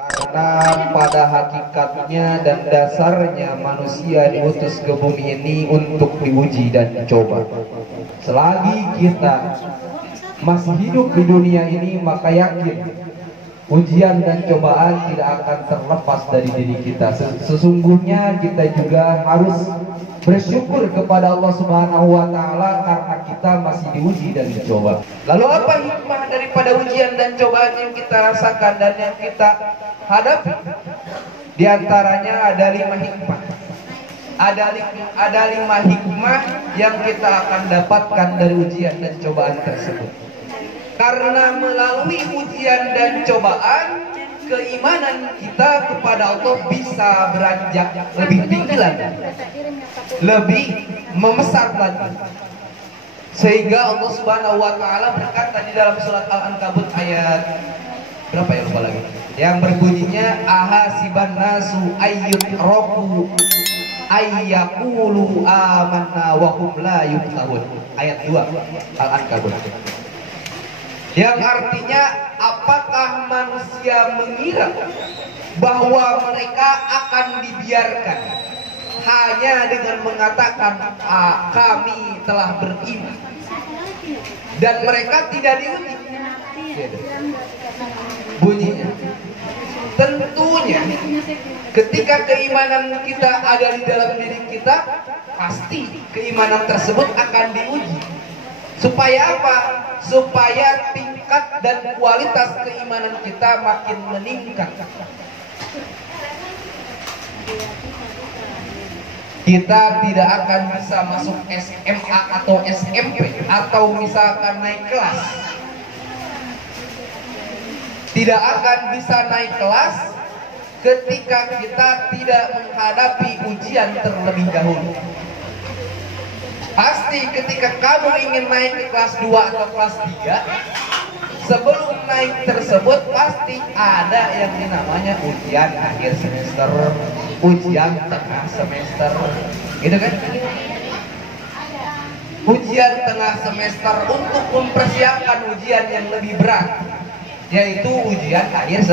Karena pada hakikatnya dan dasarnya manusia diutus ke bumi ini untuk diuji dan dicoba. Selagi kita masih hidup di dunia ini, maka yakin ujian dan cobaan tidak akan terlepas dari diri kita. Sesungguhnya kita juga harus bersyukur kepada Allah Subhanahu wa Ta'ala karena kita masih diuji dan dicoba. Lalu apa hikmah daripada ujian dan cobaan yang kita rasakan dan yang kita hadapi? Di antaranya ada 5 hikmah. Ada 5 hikmah yang kita akan dapatkan dari ujian dan cobaan tersebut. Karena melalui ujian dan cobaan, keimanan kita kepada Allah bisa beranjak lebih tinggi lagi, lebih membesar lagi. Sehingga Allah Subhanahu wa Ta'ala berkata di dalam surat Al-Ankabut ayat berapa ya, lupa lagi, yang berbunyinya ahasiban nasu ayyutraku ayyaqulu amanna wa hum la yuftanun. Ayat 2 Al-Ankabut. Yang artinya, apakah manusia mengira bahwa mereka akan dibiarkan hanya dengan mengatakan kami telah beriman dan mereka tidak diuji? Bunyinya, tentunya ketika keimanan kita ada di dalam diri kita, pasti keimanan tersebut akan diuji. Supaya apa? Supaya tingkat dan kualitas keimanan kita makin meningkat. Kita tidak akan bisa masuk SMA atau SMP atau misalkan naik kelas. Tidak akan bisa naik kelas ketika kita tidak menghadapi ujian terlebih dahulu. Pasti ketika kamu ingin naik ke kelas 2 atau kelas 3, sebelum naik tersebut pasti ada yang namanya ujian akhir semester, ujian tengah semester, gitu kan? Ujian tengah semester untuk mempersiapkan ujian yang lebih berat, yaitu ujian akhir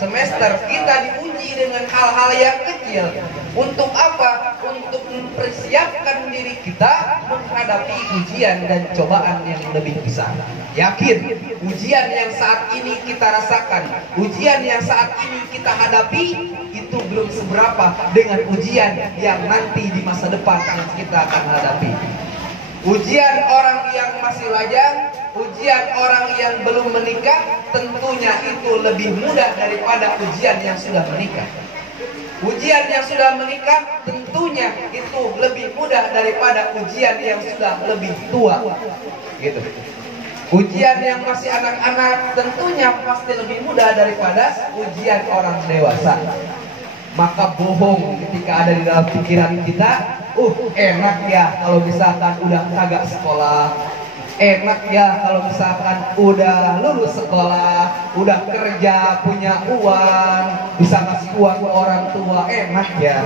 semester. Kita diuji dengan hal-hal yang kecil. Untuk apa? Untuk mempersiapkan diri kita menghadapi ujian dan cobaan yang lebih besar. Yakin, ujian yang saat ini kita rasakan, ujian yang saat ini kita hadapi, itu belum seberapa dengan ujian yang nanti di masa depan kita akan hadapi. Ujian orang yang masih lajang, ujian orang yang belum menikah, tentunya itu lebih mudah daripada ujian yang sudah menikah. Ujian yang sudah menikah tentunya itu lebih mudah daripada ujian yang sudah lebih tua, gitu. Ujian yang masih anak-anak tentunya pasti lebih mudah daripada ujian orang dewasa. Maka bohong ketika ada di dalam pikiran kita, enak ya kalau misalkan udah kagak sekolah, enak ya kalau misalkan udah lulus sekolah, udah kerja, punya uang, bisa ngasih uang ke orang tua, enak ya.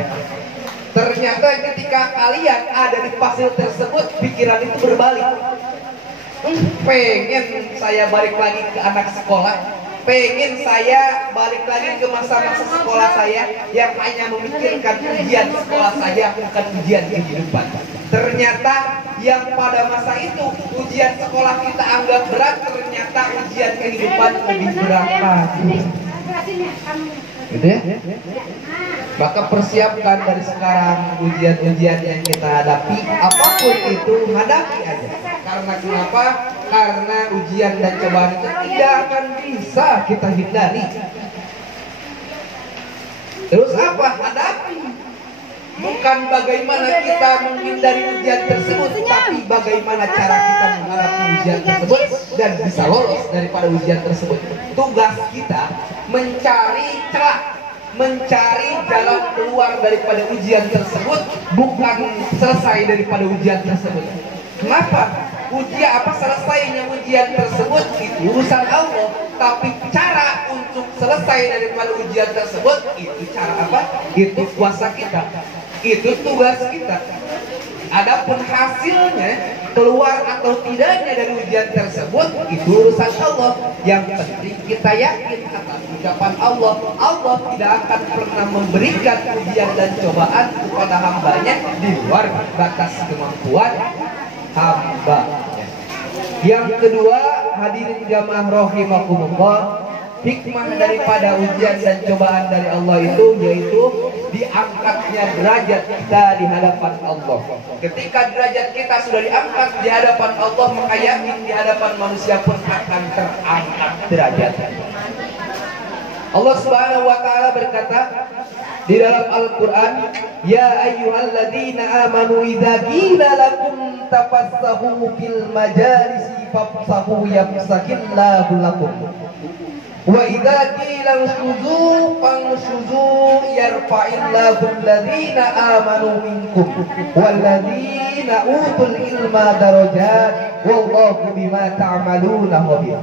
Ternyata ketika kalian ada di fase tersebut, pikiran itu berbalik. Pengen saya balik lagi ke anak sekolah, pengen saya balik lagi ke masa-masa sekolah saya yang hanya memikirkan ujian sekolah saja, bukan ujian kehidupan. Ternyata yang pada masa itu ujian sekolah kita anggap berat, ternyata ujian kehidupan lebih berat lagi. Gitu ya? Maka persiapkan dari sekarang ujian-ujian yang kita hadapi, apapun itu hadapi aja. Karena kenapa? Karena ujian dan cobaan itu tidak akan bisa kita hindari. Terus apa? Hadapi. Bukan bagaimana kita menghindari ujian tersebut, tapi bagaimana cara kita menghadapi ujian tersebut dan bisa lolos daripada ujian tersebut. Tugas kita mencari celah, mencari jalan keluar daripada ujian tersebut, bukan selesai daripada ujian tersebut. Kenapa? Ujian apa selesainya ujian tersebut itu urusan Allah, tapi cara untuk selesai daripada ujian tersebut itu cara apa? Itu kuasa kita, itu tugas kita. Adapun hasilnya keluar atau tidaknya dari ujian tersebut itu urusan Allah. Yang penting kita yakin atas ucapan Allah. Allah tidak akan pernah memberikan ujian dan cobaan kepada hambanya di luar batas kemampuan hamba. Yang kedua, hadirin jamaah rahimakumullah, hikmah daripada ujian dan cobaan dari Allah itu yaitu diangkatnya derajat kita di hadapan Allah. Ketika derajat kita sudah diangkat di hadapan Allah, maka yakin di hadapan manusia pun akan terangkat derajatnya. Allah Subhanahu wa taala berkata di dalam Al-Qur'an, "Ya ayyuhalladzina amanu idza qila lakum tafassahu fil majalisi fafsahu yafsahillahu lakum. Wa idza qila anshuzu fanshuzu yarfa'illahu alladhina amanu minkum walladhina utul ilma darajat wallahu bima ta'maluna khabir."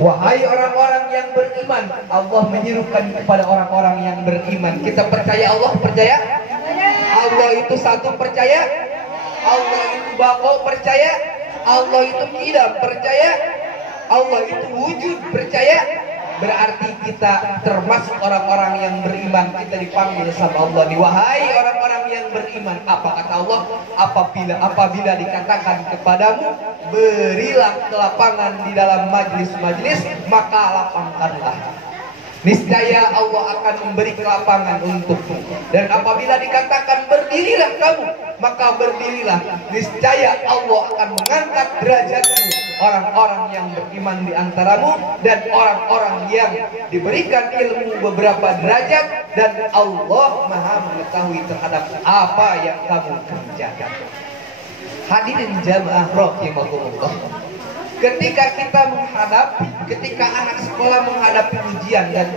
Wahai orang-orang yang beriman, Allah menyerukan kepada orang-orang yang beriman. Kita percaya Allah, percaya? Allah itu satu, percaya? Allah itu bako, percaya? Allah itu kidam, percaya? Allah itu wujud, percaya? Berarti kita termasuk orang-orang yang beriman. Kita dipanggil sama Allah nih, wahai orang-orang yang beriman. Apa kata Allah? Apabila dikatakan kepadamu, berilah kelapangan di dalam majlis-majlis, maka lapangkanlah. Niscaya Allah akan memberi kelapangan untukmu. Dan apabila dikatakan berdirilah kamu, maka berdirilah. Niscaya Allah akan mengangkat derajatmu, orang-orang yang beriman di antaramu dan orang-orang yang diberikan ilmu beberapa derajat, dan Allah Maha mengetahui terhadap apa yang kamu kerjakan. Hadirin jamaah rahimakumullah, ketika anak sekolah menghadapi ujian dan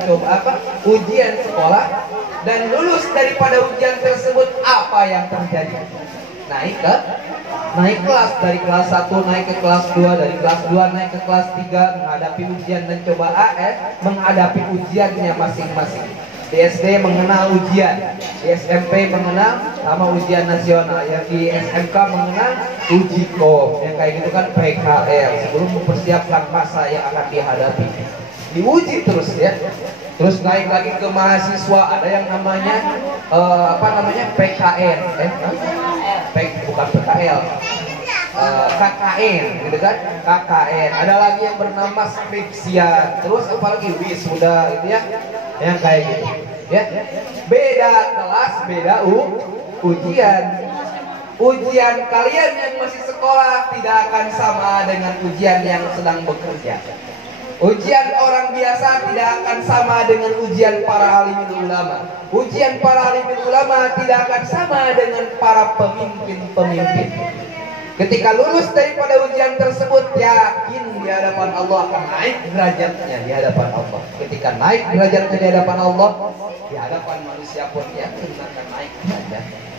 ujian sekolah dan lulus daripada ujian tersebut, apa yang terjadi? Naik kelas, dari kelas 1 naik ke kelas 2, dari kelas 2 naik ke kelas 3, menghadapi ujian dan menghadapi ujiannya masing-masing. Di SD mengenal ujian, di SMP mengenal sama ujian nasional, yang di SMK mengenal uji kom, yang kayak gitu kan PKL, sebelum mempersiapkan masa yang akan dihadapi. Diuji terus ya. Terus naik lagi ke mahasiswa, ada yang namanya PKN, bukan PKL, KKN, gitu kan? KKN. Ada lagi yang bernama skripsian. Terus apalagi wisuda, gitu ya, yang kayak gitu. Ya, beda kelas, beda ujian. Ujian kalian yang masih sekolah tidak akan sama dengan ujian yang sedang bekerja. Ujian orang biasa tidak akan sama dengan ujian para alimul ulama. Ujian para alimul ulama tidak akan sama dengan para pemimpin-pemimpin. Ketika lulus daripada ujian tersebut, yakin di hadapan Allah akan naik derajatnya di hadapan Allah. Ketika naik derajatnya di hadapan Allah, di hadapan manusia pun yakin akan naik derajatnya.